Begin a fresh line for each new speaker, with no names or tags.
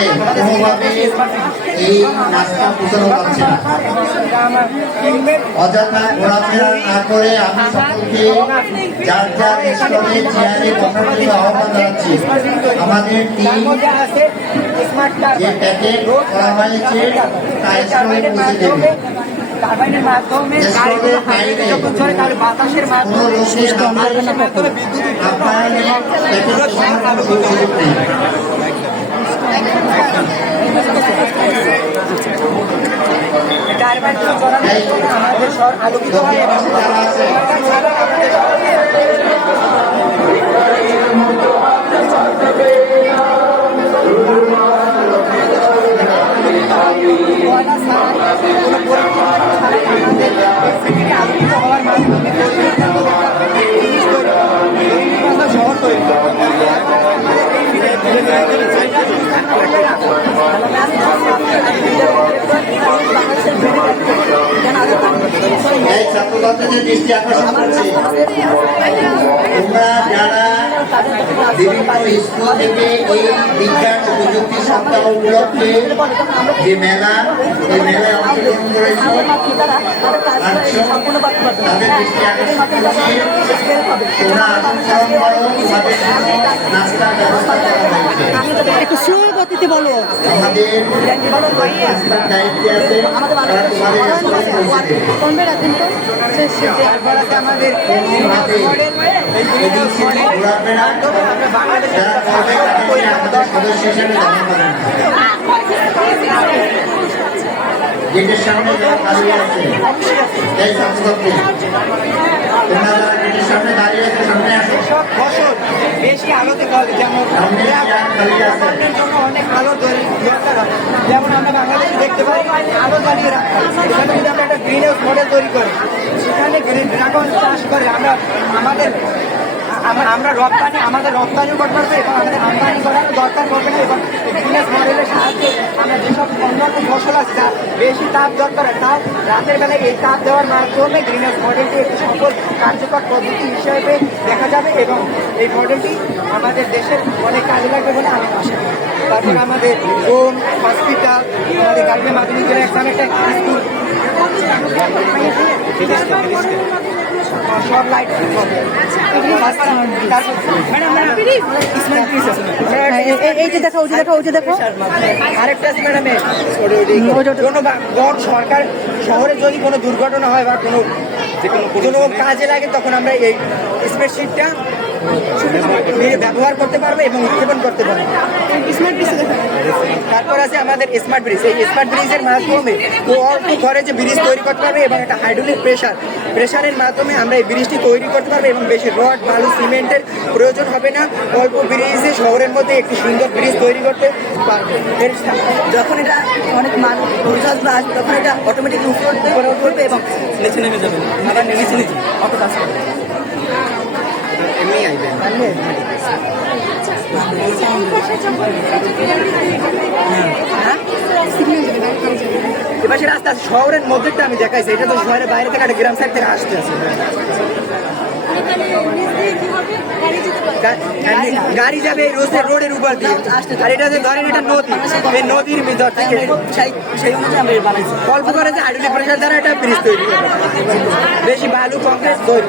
অঞ্চলে কোনোভাবে এই রাস্তা পৌঁছানো না। অযথা ঘোরাফেরা না করে আমি সকলকে যার যার স্টলে চেয়ারে বসার জন্য আহ্বান জানাচ্ছি। আমাদের টিম যে প্যাকেট করা হয়েছে, তা স্টলে পৌঁছে দেবে।
টারবাইনের মাধ্যমে যখন চলে তাহলে বাতাসের মাধ্যমে আমাদের শহর আলোকিত হয় এবং শহরে ময়লা ছাড়াই, কোনো পরিকল্পনা ছাড়াই আমাদের পৃথিবীকে আলোকিত হওয়ার মাধ্যমে পরিবর্তন করতে হবে। জিনিস তৈরি করতে হবে। দৈনিক শহর তৈরি করতে হবে।
এই ছাত্রছাত্রীদের দৃষ্টি আকর্ষণ করছি তোমরা যারা বিভিন্ন স্কুল থেকে এই বিজ্ঞান ও প্রযুক্তি সপ্তাহ উপলক্ষে যে মেলা এই মেলায় অংশগ্রহণ করেছ তাদের দৃষ্টি আকর্ষণ করছি। তোমরা অনুসরণ করো তোমাদের জন্য নাস্তার ব্যবস্থা করা হয়েছে।
একটু সুর গতিতে বলো।
আমাদের দায়িত্বে আছে তোমাদের
আমাদের
হবে না গেটের সামনে
আলোতে ফলে যেমন অনেক আলো দরকার হয় যেমন আমরা বাংলাদেশে দেখতে পাই আলো জ্বালিয়ে রাখা হয়। সেখানে আমরা একটা গ্রিন হাউস মডেল তৈরি করি গ্রিন ড্রাগন চাষ করে আমরা আমাদের আমরা রপ্তানি, আমাদের রপ্তানিও করতে হবে এবং আমাদের আমদানি করার দরকার পড়বে না এবং বিজনেস মডেলের সাহায্যে আমরা যেসব অন্যান্য ফসল আছে, যা বেশি তাপ দরকার হয় তাও রাতের বেলায় এই তাপ দেওয়ার মাধ্যমে গ্রিনহাউস মডেলটি একটি সফল কার্যকর পদ্ধতি হিসেবে দেখা যাবে এবং এই মডেলটি আমাদের দেশের অনেক কাজে লাগবে বলে আমি আশা করি। তারপর আমাদের হোম হসপিটাল আমাদের গার্মেন্ট মাধ্যমিক একটা স্কুল। সব লাইট
এই যে দেখো ওই দেখো ওই দেখো।
আরেকটা আছে ম্যাডাম কোনো বা- সরকার শহরে যদি কোনো দুর্ঘটনা হয় বা কোনো কোনো কাজে লাগে তখন আমরা এই স্প্রেডশিটটা ব্যবহার করতে পারবে এবং উৎক্ষেপণ করতে পারবে।
স্মার্ট
তারপর আছে আমাদের স্মার্ট ব্রিজ এই স্মার্ট ব্রিজের মাধ্যমে ও অল্প ঘরে যে ব্রিজ তৈরি করতে পারবে এবং একটা হাইড্রোলিক প্রেশার প্রেশারের মাধ্যমে আমরা এই ব্রিজটি তৈরি করতে পারব এবং বেশি রড বালু সিমেন্টের প্রয়োজন হবে না। অল্প ব্রিজে শহরের মধ্যে একটি সুন্দর ব্রিজ তৈরি করতে পারব। এর
যখন এটা অনেক মানুষ আসবে তখন এটা অটোমেটিক উপরে উঠবে এবং নিচে নেমে যাবে। আবার নিচে নিচে অটো কাজ করবে
এবার সে রাস্তা শহরের মধ্যেটা আমি দেখাইছি, এটা তো শহরের বাইরে থেকে একটা গ্রাম সাইড থেকে আসতে আছে গাড়ি যাবে রোডের রোডের উপর দিয়ে। আর এটা যে ধরেন, এটা নদী, এই নদীর ভিতর থেকে।
সেই
অল্প করে যে হাইড্রোলিক প্রেশার দ্বারা এটা ব্রিজ তৈরি বেশি বালু কংক্রিট তৈরি